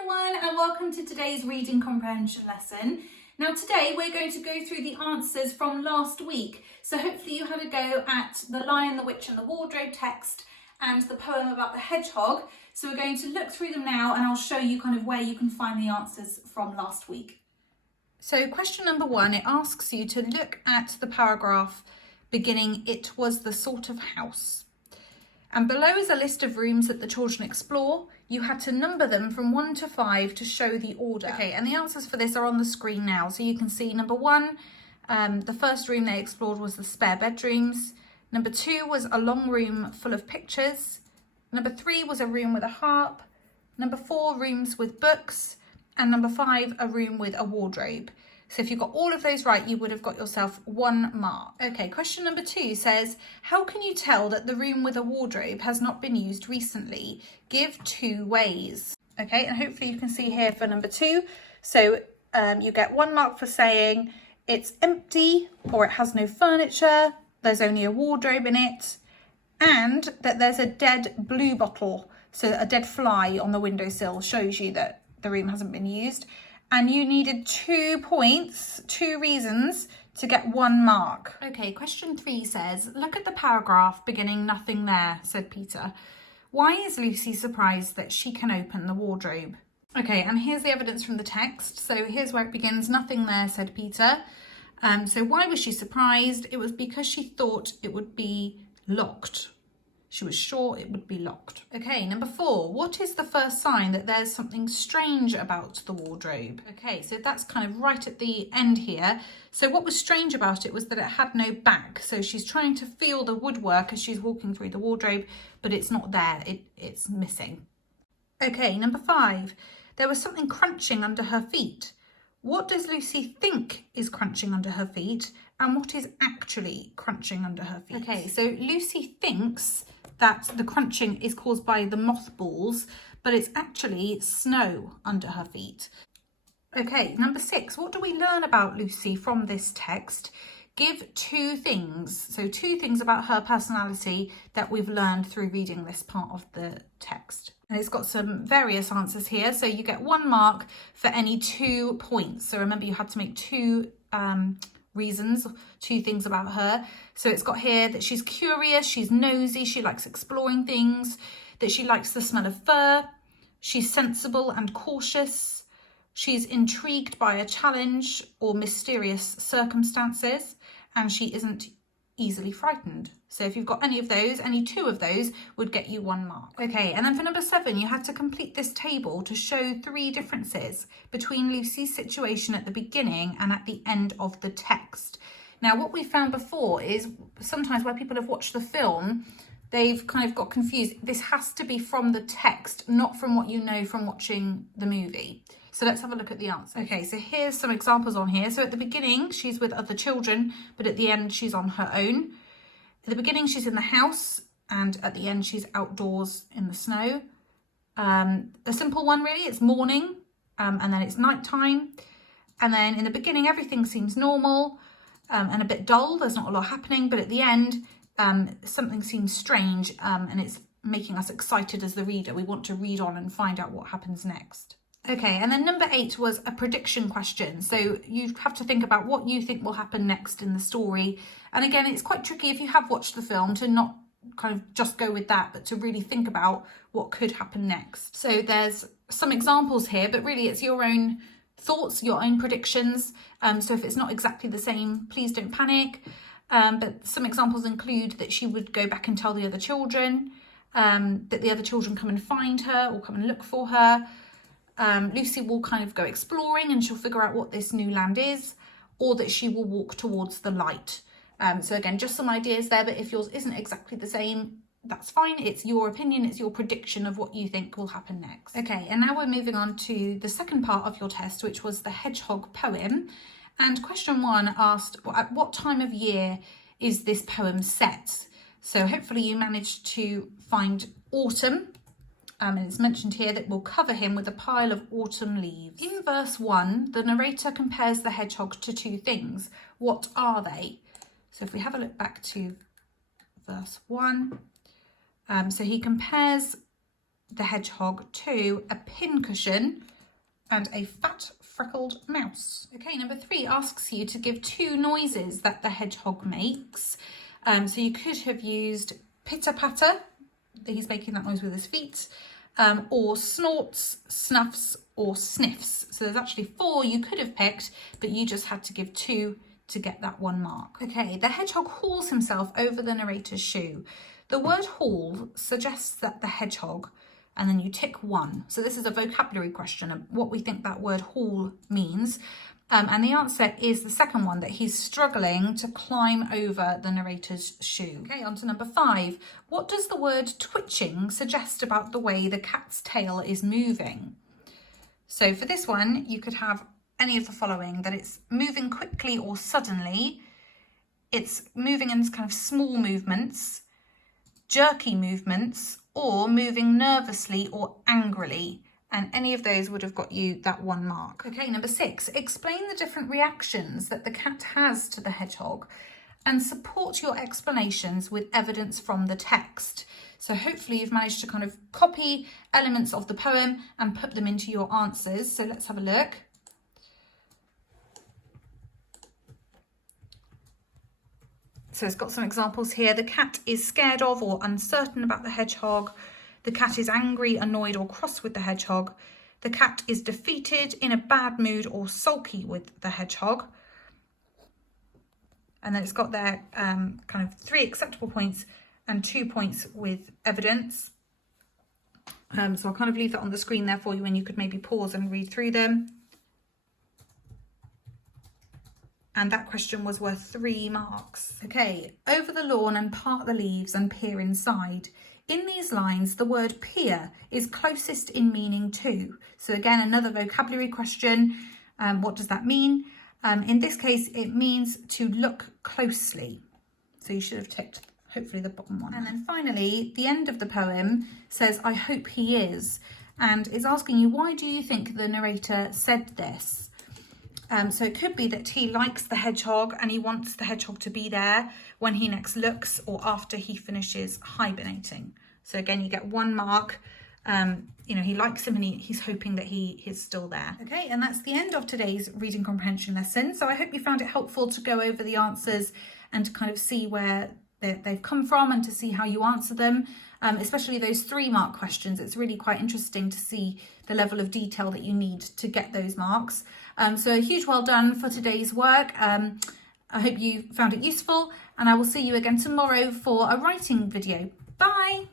everyone, and welcome to today's reading comprehension lesson. Now today we're going to go through the answers from last week, so hopefully you had a go at the Lion, the Witch and the Wardrobe text and the poem about the hedgehog. So we're going to look through them now and I'll show you kind of where you can find the answers from last week. So question number 1, it asks you to look at the paragraph beginning "It was the sort of house." And below is a list of rooms that the children explore. You had to number them from 1 to 5 to show the order. Okay, and the answers for this are on the screen now. So you can see number 1, the first room they explored was the spare bedrooms. Number 2 was a long room full of pictures. Number 3 was a room with a harp. Number 4, rooms with books. And number 5, a room with a wardrobe. So if you got all of those right, you would have got yourself 1 mark. Okay, question number 2 says, how can you tell that the room with a wardrobe has not been used recently? Give 2 ways. Okay, and hopefully you can see here for number 2. So you get 1 mark for saying it's empty or it has no furniture, there's only a wardrobe in it, and that there's a dead blue bottle. So a dead fly on the windowsill shows you that the room hasn't been used. And you needed 2 points, 2 reasons to get 1 mark. Okay, question 3 says, look at the paragraph beginning "Nothing there," said Peter. Why is Lucy surprised that she can open the wardrobe? Okay, and here's the evidence from the text. So here's where it begins, "Nothing there," said Peter. So why was she surprised? It was because she thought it would be locked. She was sure it would be locked. Okay, number 4. What is the first sign that there's something strange about the wardrobe? Okay, so that's kind of right at the end here. So what was strange about it was that it had no back. So she's trying to feel the woodwork as she's walking through the wardrobe, but it's not there. It's missing. Okay, number 5. There was something crunching under her feet. What does Lucy think is crunching under her feet, and what is actually crunching under her feet? Okay, so Lucy thinks that the crunching is caused by the mothballs, but it's actually snow under her feet. Okay, number 6, what do we learn about Lucy from this text? Give 2 things. So 2 things about her personality that we've learned through reading this part of the text. And it's got some various answers here. So you get 1 mark for any 2 points. So remember, you had to make 2 reasons, 2 things about her. So it's got here that she's curious, she's nosy, she likes exploring things, that she likes the smell of fur, she's sensible and cautious, she's intrigued by a challenge or mysterious circumstances, and she isn't easily frightened. So if you've got any of those, any 2 of those would get you 1 mark. Okay, and then for number 7, you had to complete this table to show 3 differences between Lucy's situation at the beginning and at the end of the text. Now, what we found before is sometimes where people have watched the film, they've kind of got confused. This has to be from the text, not from what you know from watching the movie. So let's have a look at the answer. Okay, so here's some examples on here. So at the beginning, she's with other children, but at the end, she's on her own. At the beginning, she's in the house, and at the end, she's outdoors in the snow. A simple one, really, it's morning, and then it's nighttime. And then in the beginning, everything seems normal and a bit dull. There's not a lot happening, but at the end, something seems strange, and it's making us excited as the reader. We want to read on and find out what happens next. Okay, and then number 8 was a prediction question. So you have to think about what you think will happen next in the story. And again, it's quite tricky if you have watched the film to not kind of just go with that, but to really think about what could happen next. So there's some examples here, but really it's your own thoughts, your own predictions. So if it's not exactly the same, please don't panic. But some examples include that she would go back and tell the other children, that the other children come and find her or come and look for her. Lucy will kind of go exploring and she'll figure out what this new land is, or that she will walk towards the light. So again, just some ideas there, but if yours isn't exactly the same, that's fine. It's your opinion, it's your prediction of what you think will happen next. Okay, and now we're moving on to the second part of your test, which was the Hedgehog Poem. And question 1 asked, at what time of year is this poem set? So hopefully you managed to find autumn. And it's mentioned here that we'll cover him with a pile of autumn leaves. In verse 1, the narrator compares the hedgehog to 2 things. What are they? So if we have a look back to verse 1, so he compares the hedgehog to a pincushion and a fat freckled mouse. Okay, number 3 asks you to give 2 noises that the hedgehog makes. So you could have used pitter patter, he's making that noise with his feet, or snorts, snuffs, or sniffs. So there's actually 4 you could have picked, but you just had to give 2 to get that 1 mark. Okay, the hedgehog hauls himself over the narrator's shoe. The word haul suggests that the hedgehog, and then you tick 1. So this is a vocabulary question of what we think that word haul means. And the answer is the second one, that he's struggling to climb over the narrator's shoe. Okay, on to number 5. What does the word twitching suggest about the way the cat's tail is moving? So for this one, you could have any of the following, that it's moving quickly or suddenly, it's moving in kind of small movements, jerky movements, or moving nervously or angrily. And any of those would have got you that 1 mark. Okay, number 6, explain the different reactions that the cat has to the hedgehog and support your explanations with evidence from the text. So hopefully you've managed to kind of copy elements of the poem and put them into your answers. So let's have a look. So it's got some examples here. The cat is scared of or uncertain about the hedgehog. The cat is angry, annoyed, or cross with the hedgehog. The cat is defeated, in a bad mood, or sulky with the hedgehog. And then it's got there kind of 3 acceptable points and 2 points with evidence. So I'll kind of leave that on the screen there for you, and you could maybe pause and read through them. And that question was worth 3 marks. Okay, over the lawn and part the leaves and peer inside. In these lines, the word peer is closest in meaning to. So again, another vocabulary question. What does that mean? In this case, it means to look closely. So you should have ticked, hopefully, the bottom one. And then finally, the end of the poem says, I hope he is. And it's asking you, why do you think the narrator said this? So it could be that he likes the hedgehog and he wants the hedgehog to be there when he next looks or after he finishes hibernating. So again, you get 1 mark. You know, he likes him and he's hoping that he is still there. Okay, and that's the end of today's reading comprehension lesson. So I hope you found it helpful to go over the answers and to kind of see where they've come from and to see how you answer them, especially those 3-mark questions. It's really quite interesting to see the level of detail that you need to get those marks. So a huge well done for today's work. I hope you found it useful, and I will see you again tomorrow for a writing video. Bye!